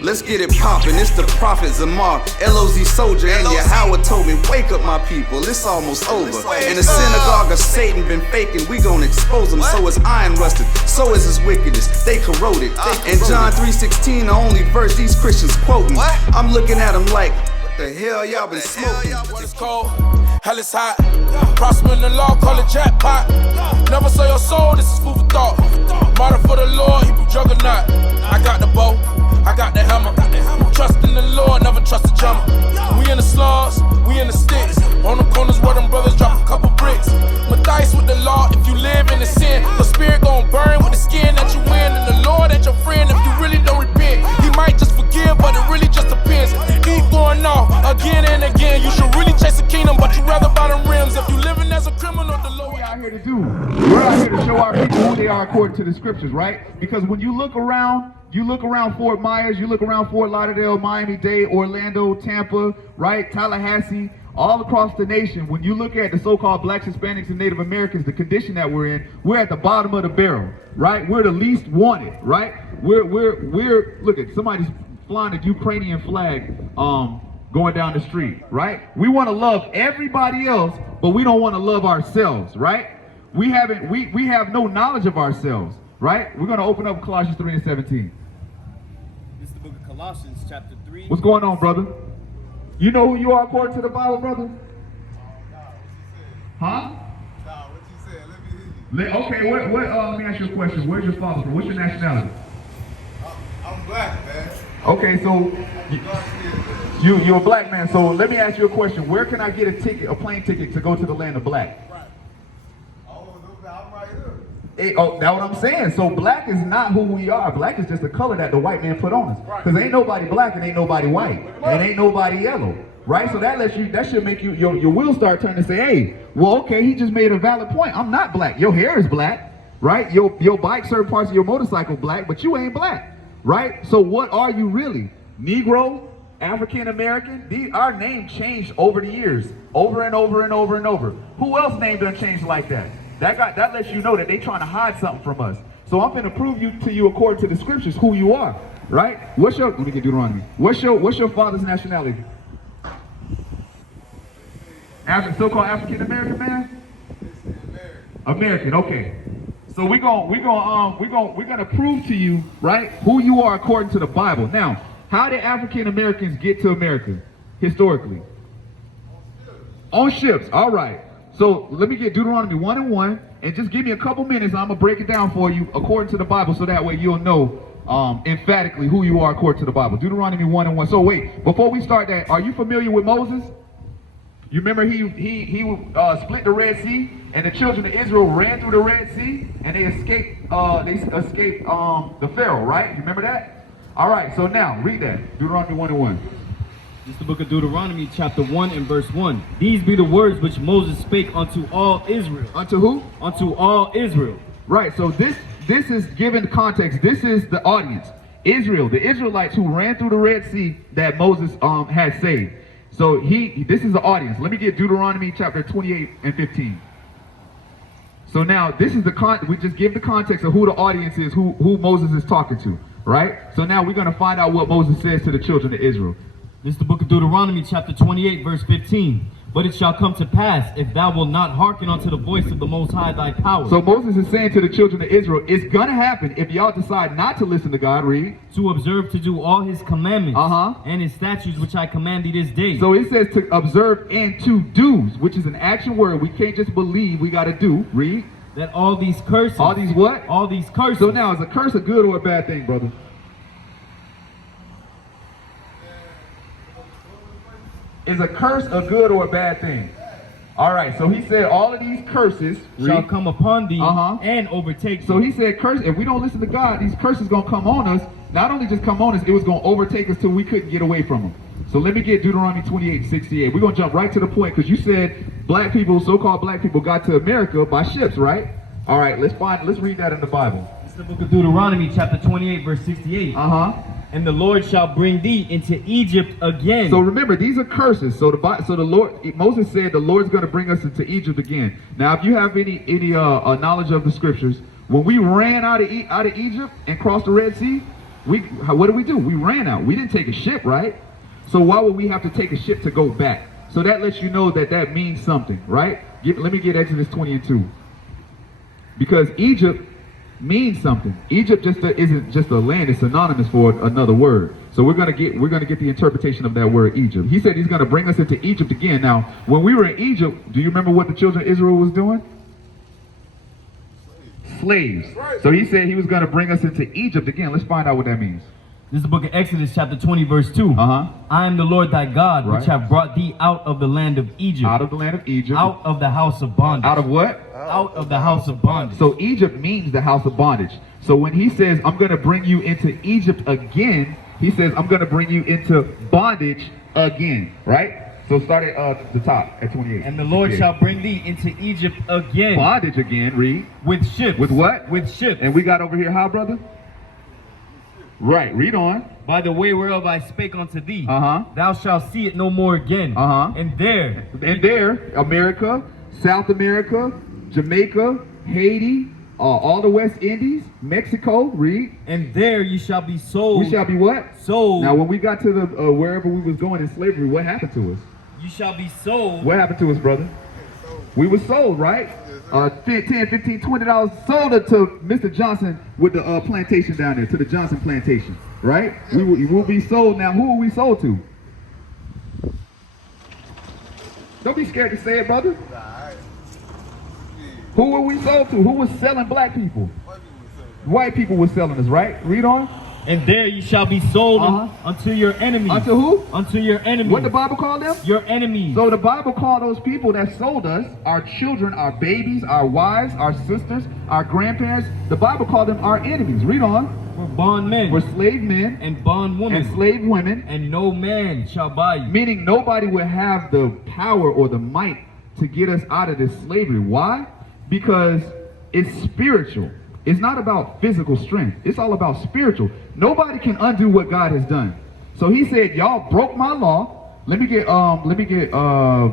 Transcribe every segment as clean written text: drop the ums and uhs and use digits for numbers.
Let's get it poppin', it's the prophet Zamar, LOZ soldier, and Yahweh told me, wake up my people, it's almost over. In the synagogue of Satan been faking, we gon' expose them. So is iron rusted, so is his wickedness, they corroded. In John 3:16, the only verse these Christians quoting. I'm looking at them like, what the hell y'all been smoking? It's cold, hell is hot. Prosper in the law, call it jackpot. Never sell your soul, this is food for thought. Martyr for the Lord, Hebrew juggernaut. I got the bow, I got the hammer. Trust in the Lord, never trust a drummer. We in the slums, we in the sticks. On the corners where them brothers drop a couple bricks. Matthias with the law, if you live in the sin, the spirit gon' burn with the skin that you win. And the Lord ain't your friend if you really don't repent. He might just forgive, but it really just depends. Keep going off again and again. You should really chase the kingdom, but you rather buy the rims. If you living as a criminal, the Lord. What we're out here to do, we're out here to show our people who they are according to the scriptures, right? Because when you look around Fort Myers, you look around Fort Lauderdale, Miami-Dade, Orlando, Tampa, right? Tallahassee, all across the nation. When you look at the so-called blacks, Hispanics, and Native Americans, the condition that we're in, we're at the bottom of the barrel, right? We're the least wanted, right? We're look at somebody's flying a Ukrainian flag going down the street, right? We want to love everybody else, but we don't want to love ourselves, right? We have no knowledge of ourselves, right? We're going to open up Colossians 3:17. This is the book of Colossians, chapter 3. What's going on, brother? You know who you are according to the Bible, brother? Huh? What you said? Let me hear you. Okay, let me ask you a question. Where's your father from? What's your nationality? I'm black, man. Okay, so you're a black man. So let me ask you a question. Where can I get a plane ticket to go to the land of black? Right. Oh, I'm right here. Hey, oh, that's what I'm saying. So black is not who we are. Black is just a color that the white man put on us. Because ain't nobody black and ain't nobody white. And ain't nobody yellow. Right? So that should make your wheels start turning and say, hey, well, okay, he just made a valid point. I'm not black. Your hair is black. Right? Your bike, certain parts of your motorcycle black, but you ain't black. Right? So what are you really? Negro? African American? Our name changed over the years. Over and over and over and over. Who else name done changed like that? That lets you know that they trying to hide something from us. So I'm going to prove to you according to the scriptures who you are. Right? Let me get Deuteronomy. What's your father's nationality? So-called African American man? American, okay. So we're gonna prove to you, right, who you are according to the Bible. Now, how did African Americans get to America historically? On ships. All right. So let me get Deuteronomy 1:1, and just give me a couple minutes. I'm gonna break it down for you according to the Bible, so that way you'll know emphatically who you are according to the Bible. Deuteronomy 1:1. So wait, before we start that, are you familiar with Moses? You remember he split the Red Sea, and the children of Israel ran through the Red Sea, and they escaped the Pharaoh, right? You remember that? All right, so now read that. Deuteronomy 1:1. This is the book of Deuteronomy, chapter 1 and verse 1. These be the words which Moses spake unto all Israel. Unto who? Unto all Israel. Right, so this is given context. This is the audience. Israel, the Israelites who ran through the Red Sea that Moses had saved. So this is the audience. Let me get Deuteronomy chapter 28 and 15. So now this is we just give the context of who the audience is, who Moses is talking to, right? So now we're going to find out what Moses says to the children of Israel. This is the book of Deuteronomy chapter 28 verse 15. But it shall come to pass, if thou wilt not hearken unto the voice of the Most High thy power. So Moses is saying to the children of Israel, it's going to happen if y'all decide not to listen to God. Read. To observe to do all his commandments and his statutes which I command thee this day. So it says to observe and to do, which is an action word. We can't just believe, we got to do. Read. That all these curses. All these what? All these curses. So now, is a curse a good or a bad thing, brother? Is a curse a good or a bad thing? All right, so he said all of these curses shall come upon thee and overtake thee. So he said curse, if we don't listen to God, these curses going to come on us. Not only just come on us, it was going to overtake us till we couldn't get away from them. So let me get Deuteronomy 28:68. We're going to jump right to the point because you said black people, so-called black people, got to America by ships, right? All right, let's read that in the Bible. It's the book of Deuteronomy chapter 28 verse 68. And the Lord shall bring thee into Egypt again. So remember, these are curses. So the Lord, Moses said the Lord's going to bring us into Egypt again. Now, if you have any knowledge of the scriptures, when we ran out of Egypt and crossed the Red Sea, what did we do? We ran out. We didn't take a ship, right? So why would we have to take a ship to go back? So that lets you know that that means something, right? Let me get Exodus 20 and 2. Because Egypt means something. Egypt isn't just a land, it's synonymous for another word. So we're gonna get the interpretation of that word Egypt. He said he's gonna bring us into Egypt again. Now, when we were in Egypt, do you remember what the children of Israel was doing? Slaves. So he said he was gonna bring us into Egypt again. Let's find out what that means. This is the book of Exodus, chapter 20, verse 2. I am the Lord thy God, which have brought thee out of the land of Egypt. Out of the land of Egypt. Out of the house of bondage. Out of what? Out of the house of bondage. So Egypt means the house of bondage. So when he says, I'm going to bring you into Egypt again, he says, I'm going to bring you into bondage again, right? So start at the top, at 28. And the Lord shall bring thee into Egypt again. Bondage again, read. With ships. With what? With ships. And we got over here how, brother? Right, read on. By the way whereof I spake unto thee, Uh-huh. thou shalt see it no more again. Uh-huh. And there, America, South America, Jamaica, Haiti, all the West Indies, Mexico, read. And there you shall be sold. We shall be what? Sold. Now when we got to the wherever we was going in slavery, what happened to us? You shall be sold. What happened to us, brother? We were sold, right? $10, $15, $20 sold it to Mr. Johnson with the plantation down there, to the Johnson plantation, right? We will be sold. Now, who are we sold to? Don't be scared to say it, brother. Who were we sold to? Who was selling black people? White people were selling us, right? Read on. And there you shall be sold unto your enemies. Unto who? Unto your enemies. What the Bible called them? Your enemies. So the Bible called those people that sold us, our children, our babies, our wives, our sisters, our grandparents, the Bible called them our enemies. Read on. For bondmen. For slave men. And bondwomen. And slave women. And no man shall buy you. Meaning nobody will have the power or the might to get us out of this slavery. Why? Because it's spiritual. It's not about physical strength. It's all about spiritual. Nobody can undo what God has done. So he said, y'all broke my law. Let me get I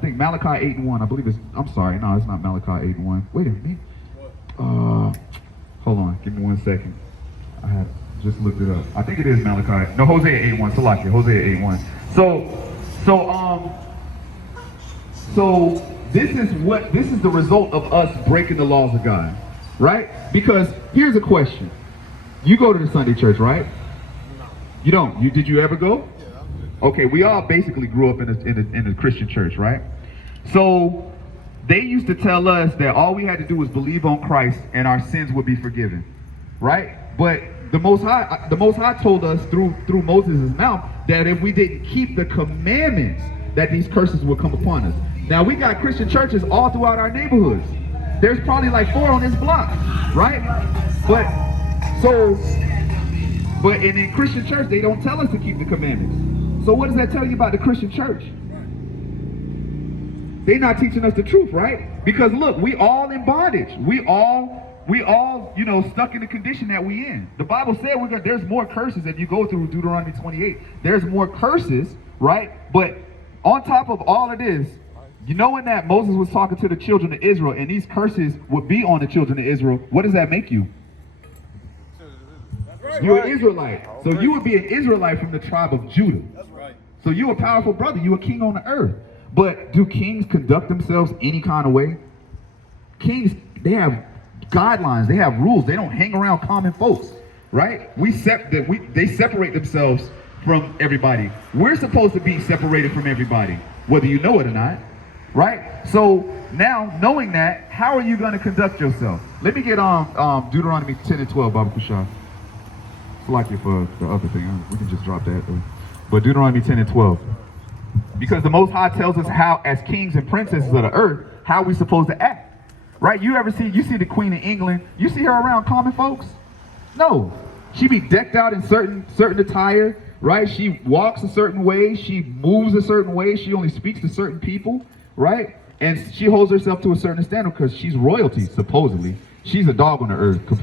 think Malachi 8 and 1. I believe it's, I'm sorry, no, it's not Malachi 8 and 1. Wait a minute. Hold on, give me 1 second. I had just looked it up. I think it is Malachi. No, Hosea 8 1. Salakia, Hosea 8 1. So this is the result of us breaking the laws of God. Right? Because here's a question. You go to the Sunday church, right? You don't. Did you ever go? Okay, we all basically grew up in a Christian church, right? So they used to tell us that all we had to do was believe on Christ and our sins would be forgiven, right? But the Most High told us through Moses' mouth that if we didn't keep the commandments, that these curses would come upon us. Now we got Christian churches all throughout our neighborhoods. There's probably like 4 on this block, right? But in Christian church, they don't tell us to keep the commandments. So what does that tell you about the Christian church? They're not teaching us the truth, right? Because look, we all in bondage. We all, stuck in the condition that we in. The Bible said there's more curses. If you go through Deuteronomy 28, there's more curses, right? But on top of all of this, knowing that Moses was talking to the children of Israel and these curses would be on the children of Israel, what does that make you? You're an Israelite. So you would be an Israelite from the tribe of Judah. That's right. So you're a powerful brother. You're a king on the earth. But do kings conduct themselves any kind of way? Kings, they have guidelines. They have rules. They don't hang around common folks, right? They separate themselves from everybody. We're supposed to be separated from everybody, whether you know it or not. Right? So now, knowing that, how are you going to conduct yourself? Let me get on Deuteronomy 10 and 12, Baba Kushah. It's like it for the other thing. We can just drop that. But Deuteronomy 10 and 12. Because the Most High tells us how, as kings and princesses of the earth, how we're supposed to act. Right? You see the Queen of England, you see her around common folks? No. She be decked out in certain attire, right? She walks a certain way. She moves a certain way. She only speaks to certain people. Right? And she holds herself to a certain standard because she's royalty, supposedly. She's a dog on the earth as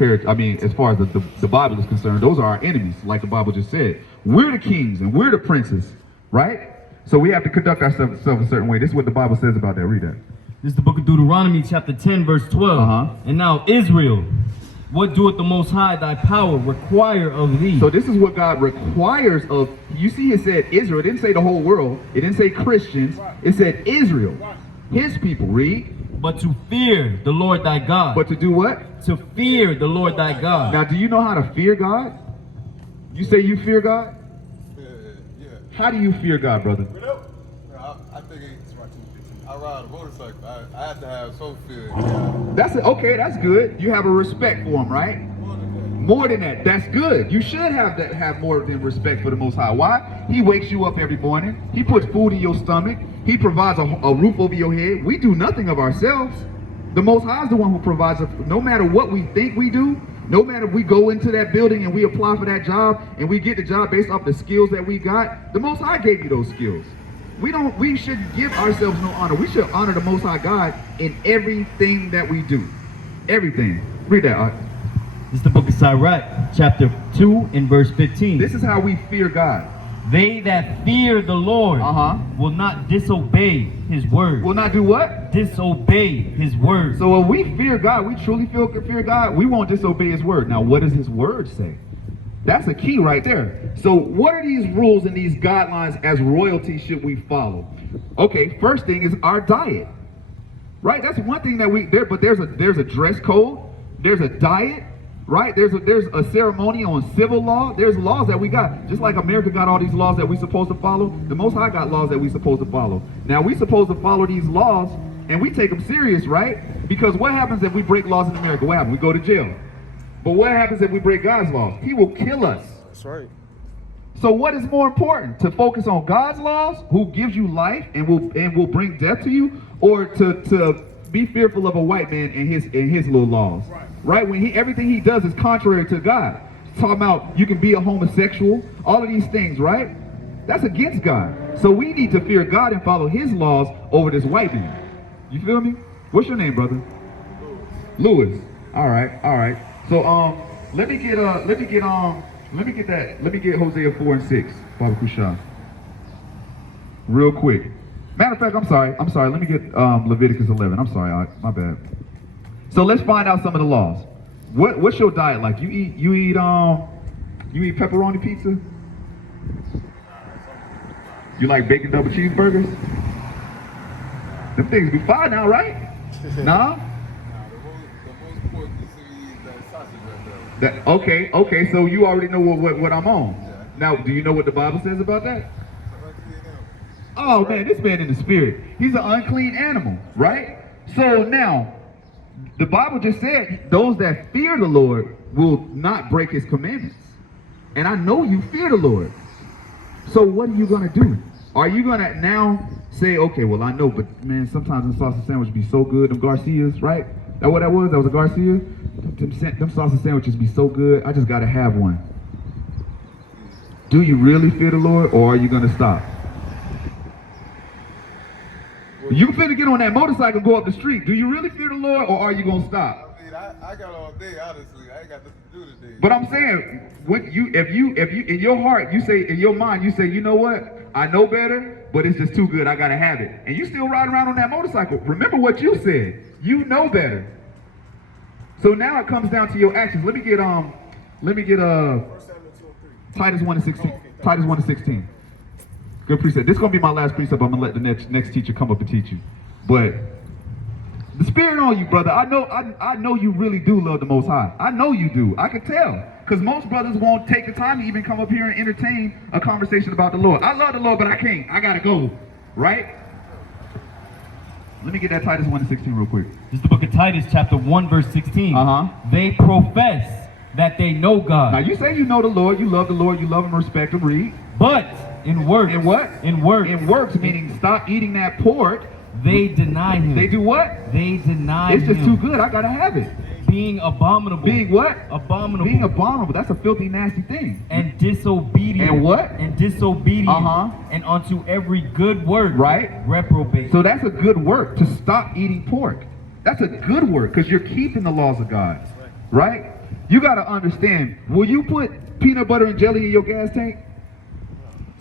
far as the Bible is concerned. Those are our enemies, like the Bible just said. We're the kings and we're the princes, right? So we have to conduct ourselves a certain way. This is what the Bible says about that. Read that. This is the book of Deuteronomy, chapter 10, verse 12. And now Israel, What doeth the Most High thy power require of thee? So this is what God requires of, you see it said Israel, it didn't say the whole world, it didn't say Christians, it said Israel, his people, read. But to fear the Lord thy God. But to do what? To fear the Lord thy God. Now do you know how to fear God? You say you fear God? Yeah. How do you fear God, brother? I think it's my team. I ride a motorcycle. I have to have some fear. Yeah. That's it. Okay, that's good. You have a respect for him, right? More than that. That's good. You should have more than respect for the Most High. Why? He wakes you up every morning. He puts food in your stomach. He provides a roof over your head. We do nothing of ourselves. The Most High is the one who provides us. No matter what we think we do, no matter if we go into that building and we apply for that job and we get the job based off the skills that we got, the Most High gave you those skills. We shouldn't give ourselves no honor. We should honor the Most High God in everything that we do. Everything. Read that, Art. This is the book of Sirach, chapter 2 and verse 15. This is how we fear God. They that fear the Lord will not disobey his word. Will not do what? Disobey his word. So when we fear God, we truly fear God, we won't disobey his word. Now what does his word say? That's a key right there. So what are these rules and these guidelines as royalty should we follow? Okay, first thing is our diet. Right? That's one thing that but there's a dress code, there's a diet, right? There's a ceremony on civil law. There's laws that we got. Just like America got all these laws that we supposed to follow, the Most High got laws that we supposed to follow. Now we supposed to follow these laws and we take them serious, right? Because what happens if we break laws in America? What happens? We go to jail. But what happens if we break God's laws? He will kill us. That's right. So what is more important? To focus on God's laws, who gives you life and will bring death to you, or to be fearful of a white man and his little laws? Right? When everything he does is contrary to God. He's talking about you can be a homosexual, all of these things, right? That's against God. So we need to fear God and follow his laws over this white man. You feel me? What's your name, brother? Lewis. All right. So let me get Hosea 4 and 6, Baba Kushan. Real quick. Matter of fact, I'm sorry. Let me get Leviticus 11. I'm sorry, my bad. So let's find out some of the laws. What's your diet like? You eat pepperoni pizza? You like bacon double cheeseburgers? Them things be fine now, right? Nah? Okay, so you already know what I'm on. Yeah. Now, do you know what the Bible says about that? Oh man, this man in the spirit. He's an unclean animal, right? So now, the Bible just said, those that fear the Lord will not break his commandments. And I know you fear the Lord. So what are you going to do? Are you going to now say, okay, well I know, but man, sometimes the sausage sandwich be so good, them Garcias, right? That what that was? That was a Garcia? Them sausage sandwiches be so good, I just gotta have one. Do you really fear the Lord, or are you gonna stop? You finna get on that motorcycle and go up the street. Do you really fear the Lord, or are you gonna stop? I mean, I got all day, honestly. I ain't got nothing to do today. But I'm saying, if you in your heart, you say, in your mind, you say, you know what? I know better, but it's just too good. I gotta have it. And you still ride around on that motorcycle. Remember what you said. You know better. So now it comes down to your actions. Let me get Titus 1 and 16. Titus 1 and 16. Good precept. This is gonna be my last precept. I'm gonna let the next teacher come up and teach you. But the spirit on you, brother. I know you really do love the Most High. I know you do. I can tell. Because most brothers won't take the time to even come up here and entertain a conversation about the Lord. I love the Lord, but I can't. I gotta go. Right? Let me get that Titus 1 and 16 real quick. This is the book of Titus, chapter 1, verse 16. They profess that they know God. Now you say you know the Lord, you love the Lord, you love him, respect him, read. But in works. In what? In works. In works, meaning stop eating that pork. They deny him. They do what? They deny him. It's just too good, I gotta have it. Being abominable. Being what? Abominable. Being abominable. That's a filthy, nasty thing. And disobedient. And what? And disobedient. And unto every good work. Right. Reprobate. So that's a good work, to stop eating pork. That's a good work, because you're keeping the laws of God. Right? You got to understand, will you put peanut butter and jelly in your gas tank?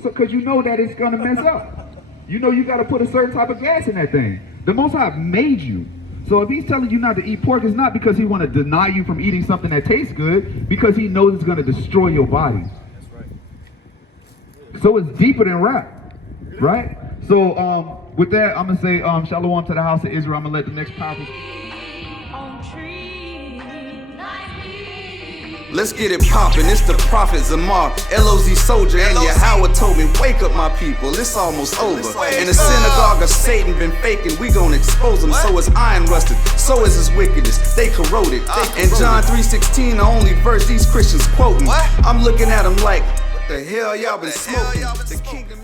So, because you know that it's going to mess up. You know you got to put a certain type of gas in that thing. The Most High made you. So if he's telling you not to eat pork, it's not because he want to deny you from eating something that tastes good, because he knows it's going to destroy your body. That's right. So it's deeper than rap, right? So with that, I'm going to say shalom to the house of Israel. I'm going to let the next powerful... Let's get it poppin', it's the prophet Zamar, LOZ soldier, and Yahweh told me, wake up my people, it's almost over. In the synagogue of Satan been faking, we gon' expose them. So is iron rusted, so is his wickedness, they corroded. In John 3:16, the only verse these Christians quoting, I'm looking at them like, what the hell y'all been smoking? The kingdom